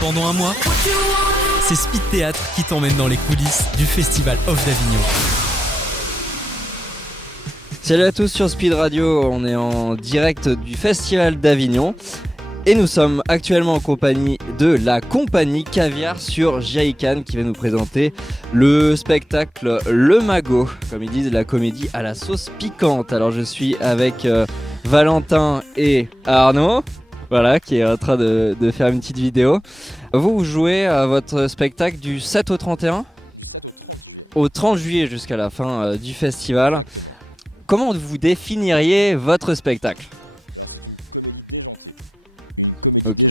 Pendant un mois, c'est Speed Théâtre qui t'emmène dans les coulisses du Festival Off d'Avignon. Salut à tous sur Speed Radio, on est en direct du Festival d'Avignon et nous sommes actuellement en compagnie de la compagnie Caviar sur Jaïkan qui va nous présenter le spectacle Le Magot, comme ils disent, la comédie à la sauce piquante. Alors je suis avec Valentin et Arnaud, voilà, qui est en train de faire une petite vidéo. Vous jouez à votre spectacle du 7 au 31 au 30 juillet jusqu'à la fin du festival. Comment vous définiriez votre spectacle ? Ok.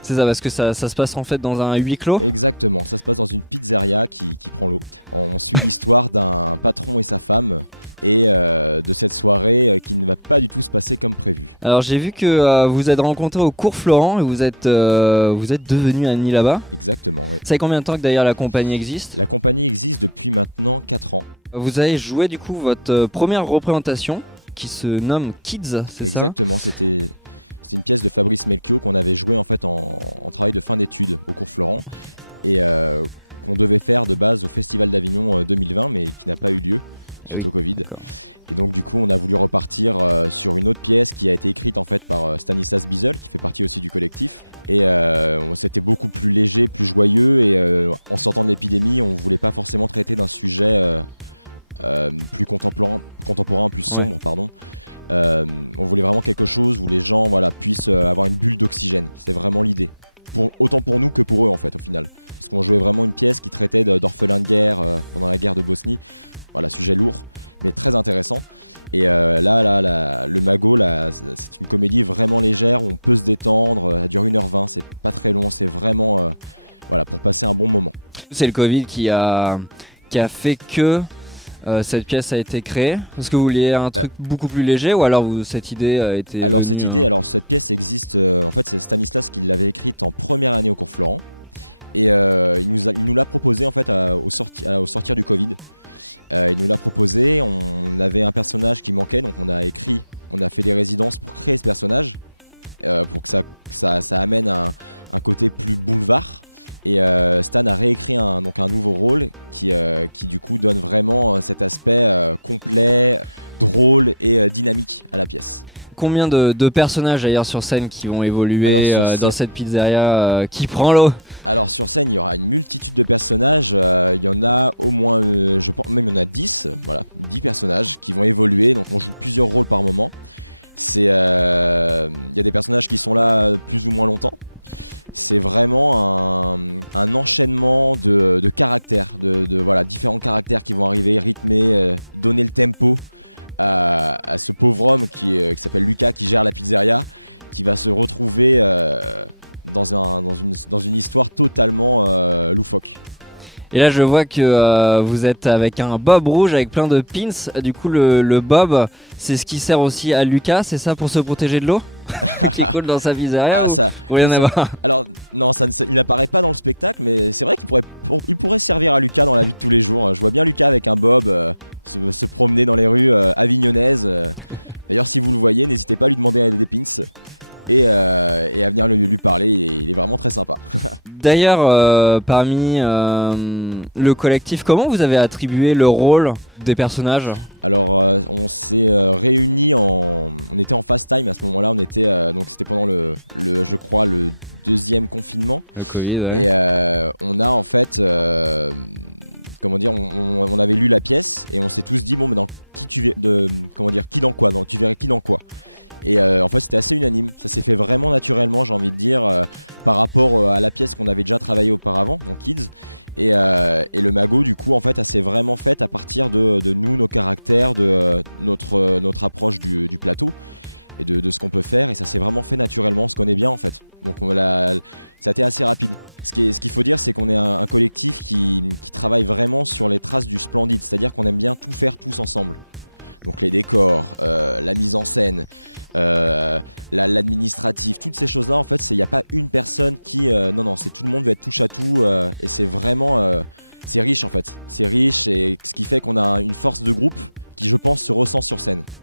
C'est ça, parce que ça se passe en fait dans un huis clos ? Alors j'ai vu que vous êtes rencontrés au cours Florent et vous êtes devenus amis là-bas. Ça fait combien de temps que d'ailleurs la compagnie existe ? Vous avez joué du coup votre première représentation qui se nomme Kids, c'est ça ? Eh oui, d'accord. Ouais. C'est le Covid qui a fait que cette pièce a été créée. Est-ce que vous vouliez un truc beaucoup plus léger ou alors cette idée a été venue Combien de personnages d'ailleurs sur scène qui vont évoluer dans cette pizzeria qui prend l'eau ? Et là je vois que vous êtes avec un bob rouge avec plein de pins. Du coup le bob c'est ce qui sert aussi à Lucas, c'est ça, pour se protéger de l'eau qui coule dans sa pizzeria ou rien à voir ? D'ailleurs, parmi le collectif, comment vous avez attribué le rôle des personnages ? Le Covid, ouais.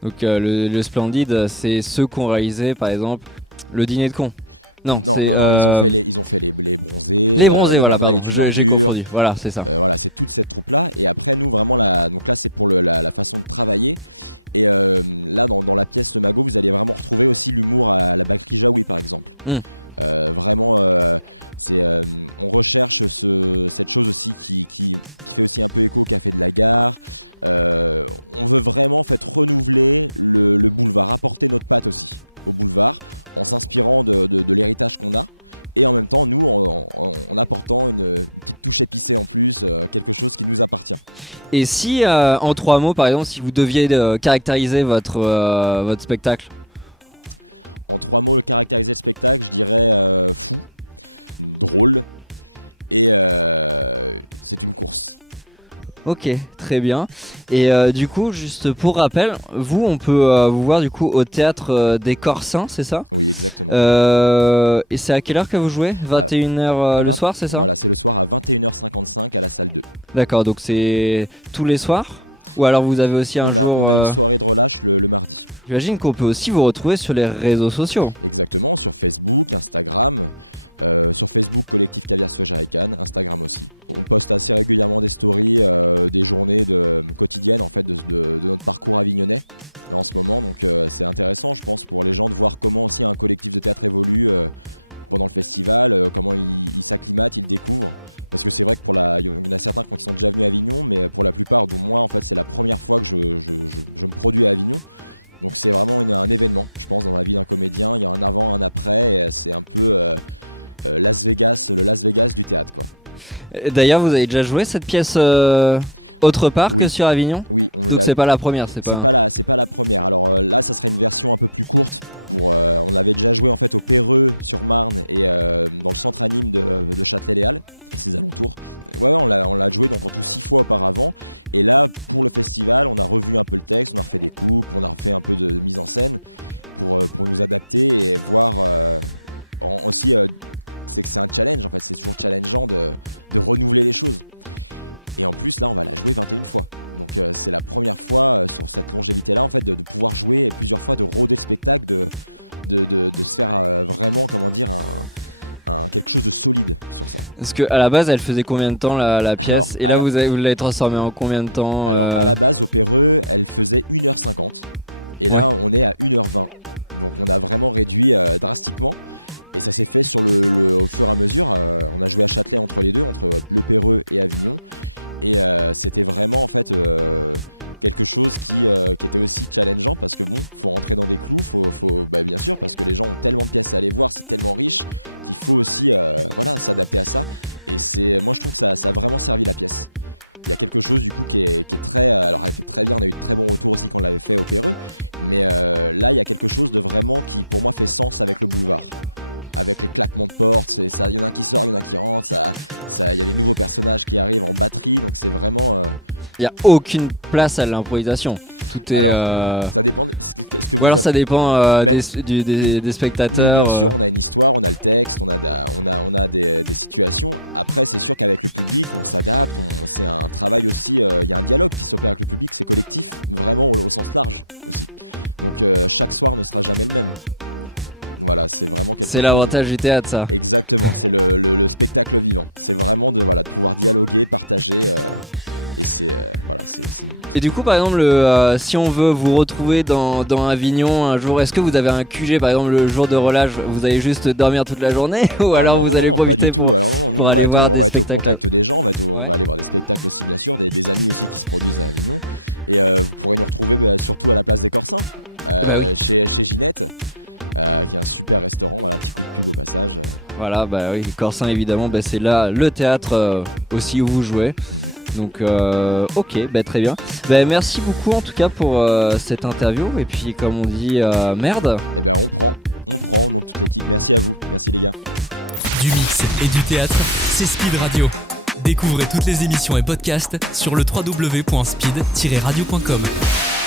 Donc le Splendide, c'est ceux qui ont réalisé par exemple le Dîner de con. Non, c'est Les Bronzés, voilà, pardon, j'ai confondu. Voilà, c'est ça. Et si, en 3 mots, par exemple, si vous deviez caractériser votre spectacle. Ok, très bien. Et du coup, juste pour rappel, vous, on peut vous voir du coup au théâtre des Corsins, c'est ça? Et c'est à quelle heure que vous jouez? 21h le soir, c'est ça? D'accord, donc c'est tous les soirs? Ou alors vous avez aussi un jour... J'imagine qu'on peut aussi vous retrouver sur les réseaux sociaux. D'ailleurs, vous avez déjà joué cette pièce autre part que sur Avignon? Donc c'est pas la première, c'est pas... Parce que à la base, elle faisait combien de temps la pièce? Et là, vous l'avez transformée en combien de temps Ouais. Il n'y a aucune place à l'improvisation. Tout est... Ou alors ça dépend des spectateurs. C'est l'avantage du théâtre, ça. Et du coup, par exemple, si on veut vous retrouver dans Avignon un jour, est-ce que vous avez un QG, par exemple, le jour de relâche, vous allez juste dormir toute la journée ou alors vous allez profiter pour aller voir des spectacles? Ouais. Bah oui. Voilà, bah oui, Corsin évidemment, bah c'est là le théâtre aussi où vous jouez. Donc ok, bah très bien. Bah merci beaucoup en tout cas pour cette interview. Et puis comme on dit, merde. Du mix et du théâtre, c'est Speed Radio. Découvrez toutes les émissions et podcasts sur le www.speed-radio.com.